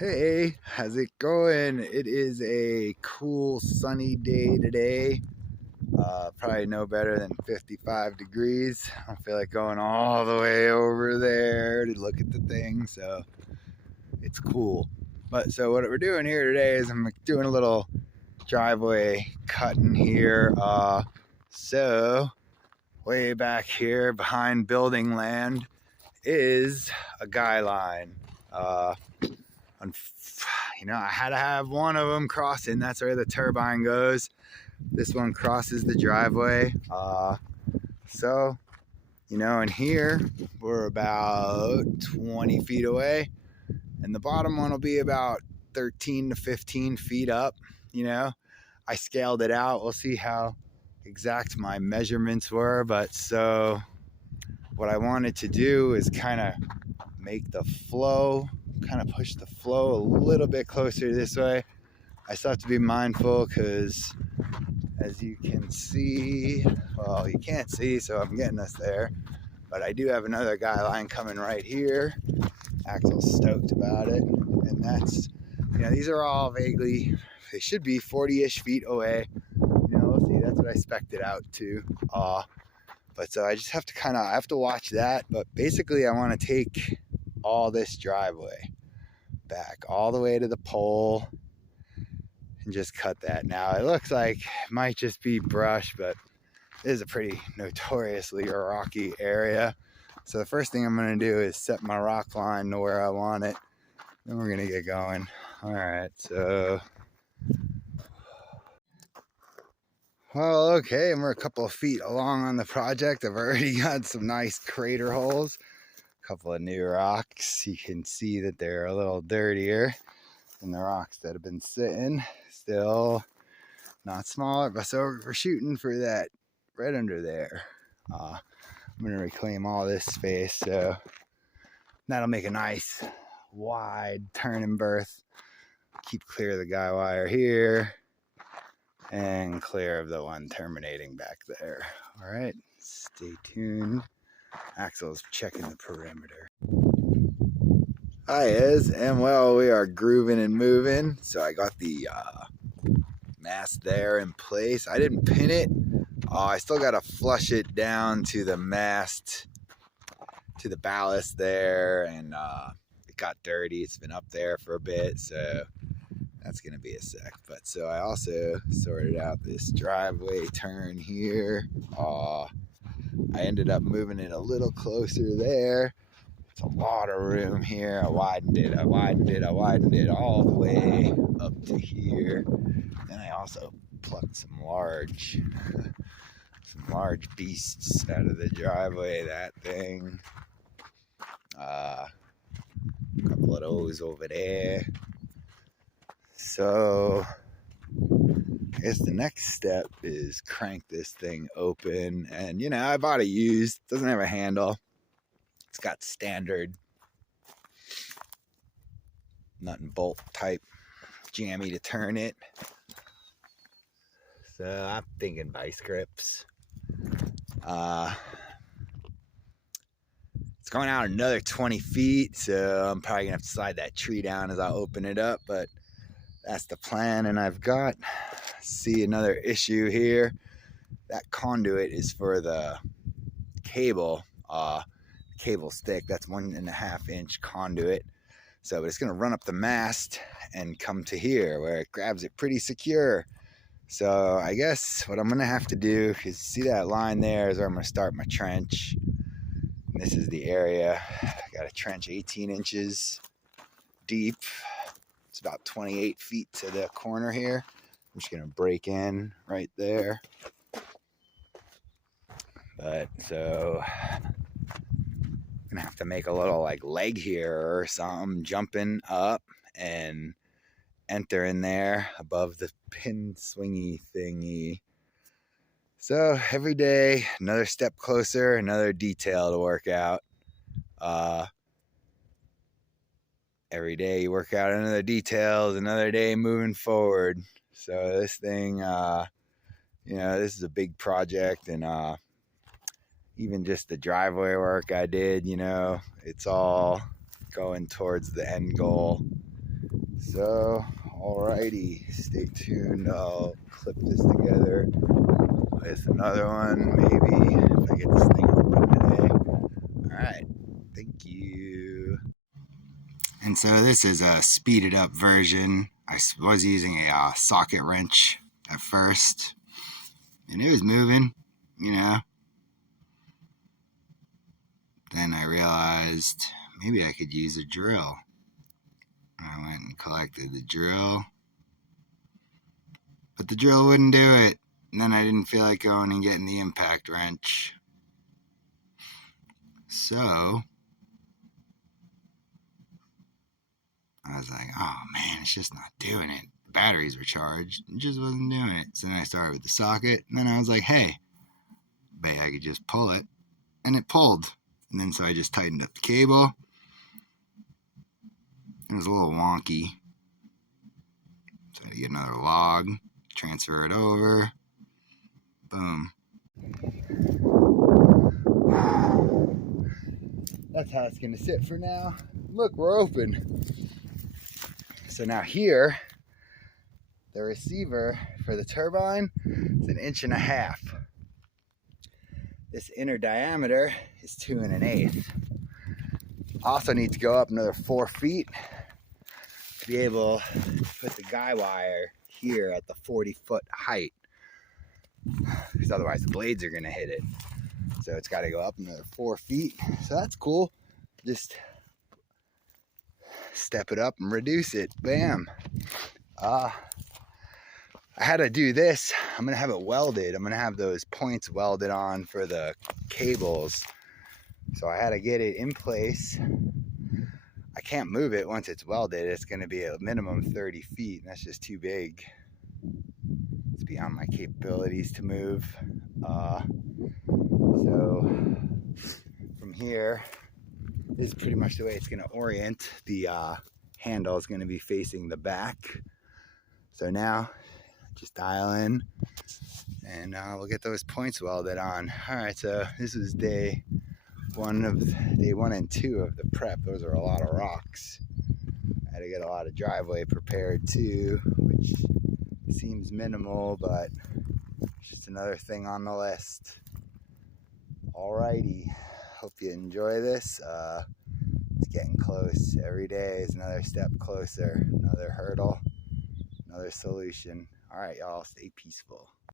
Hey, how's it going? It is a cool sunny day today. Probably no better than 55 degrees. I don't feel like going all the way over there to look at the thing, so it's cool. But so what we're doing here today is I'm doing a little driveway cutting here. So way back here behind building land is a guy line. I had to have one of them crossing. That's where the turbine goes. This one crosses the driveway. And here we're about 20 feet away, and the bottom one will be about 13 to 15 feet up. I scaled it out. We'll see how exact my measurements were, but so what I wanted to do is kind of make the flow, kind of push the flow a little bit closer this way. I still have to be mindful because as you can see, well, you can't see, so I'm getting us there, but I do have another guy line coming right here. Axel's stoked about it, and that's, these are all vaguely, they should be 40-ish feet away. We'll see. That's what I spec'd it out to. But so I just have to I have to watch that. But basically I want to take all this driveway back all the way to the pole and just cut that. Now it looks like it might just be brush, but it is a pretty notoriously rocky area. So the first thing I'm going to do is set my rock line to where I want it. Then we're going to get going. All right, so... Well, okay, and we're a couple of feet along on the project. I've already got some nice crater holes. A couple of new rocks. You can see that they're a little dirtier than the rocks that have been sitting. Still not smaller, but so we're shooting for that right under there. I'm going to reclaim all this space, so that'll make a nice wide turn and berth. Keep clear of the guy wire here and clear of the one terminating back there. All right, stay tuned. Axel's checking the perimeter. Hi, and well, we are grooving and moving. So I got the mast there in place. I didn't pin it. I still got to flush it down to the mast, to the ballast there, and it got dirty. It's been up there for a bit, so that's gonna be a sec. But so I also sorted out this driveway turn here. I ended up moving it a little closer there. It's a lot of room here. I widened it all the way up to here. Then I also plucked some large beasts out of the driveway. That thing. A couple of those over there. So I guess the next step is crank this thing open. And I bought it used. Doesn't have a handle. It's got standard nut and bolt type jammy to turn it. So I'm thinking vice grips. It's going out another 20 feet, so I'm probably gonna have to slide that tree down as I open it up, but that's the plan. And I've got, see, another issue here. That conduit is for the cable stick. That's 1.5 inch conduit. So it's going to run up the mast and come to here where it grabs it pretty secure. So I guess what I'm going to have to do is, see that line there is where I'm going to start my trench. And this is the area. I got a trench 18 inches deep. It's about 28 feet to the corner here. I'm just going to break in right there. But so I'm gonna have to make a little like leg here or something, jumping up and enter in there above the pin swingy thingy. So every day, another step closer, another detail to work out. Every day you work out another detail, another day moving forward. So this thing, this is a big project, and even just the driveway work I did, it's all going towards the end goal. So, alrighty, stay tuned. I'll clip this together with another one, maybe, if I get this thing open today. Alright, thank you. And so this is a speeded up version. I was using a socket wrench at first, and it was moving, you know. Then I realized maybe I could use a drill. I went and collected the drill, but the drill wouldn't do it. And then I didn't feel like going and getting the impact wrench. So I was like, oh man, it's just not doing it. The batteries were charged. It just wasn't doing it. So then I started with the socket. And then I was like, hey, bet I could just pull it. And it pulled. And then so I just tightened up the cable. It was a little wonky. So I had to get another log, transfer it over. Boom. That's how it's going to sit for now. Look, we're open. So now here, the receiver for the turbine is 1.5 inches. This inner diameter is 2 1/8. Also need to go up another 4 feet to be able to put the guy wire here at the 40-foot height, because otherwise the blades are going to hit it. So it's got to go up another 4 feet. So that's cool. Just step it up and reduce it. Bam. I had to do this. I'm going to have it welded. I'm going to have those points welded on for the cables. So I had to get it in place. I can't move it once it's welded. It's going to be a minimum 30 feet. And that's just too big. It's beyond my capabilities to move. So from here, this is pretty much the way it's going to orient. The handle is going to be facing the back. So now, just dial in, and we'll get those points welded on. All right, so this is day 1 and 2 of the prep. Those are a lot of rocks. I had to get a lot of driveway prepared too, which seems minimal, but it's just another thing on the list. Alrighty, hope you enjoy this. It's getting close. Every day is another step closer, another hurdle, another solution. All right, y'all, stay peaceful.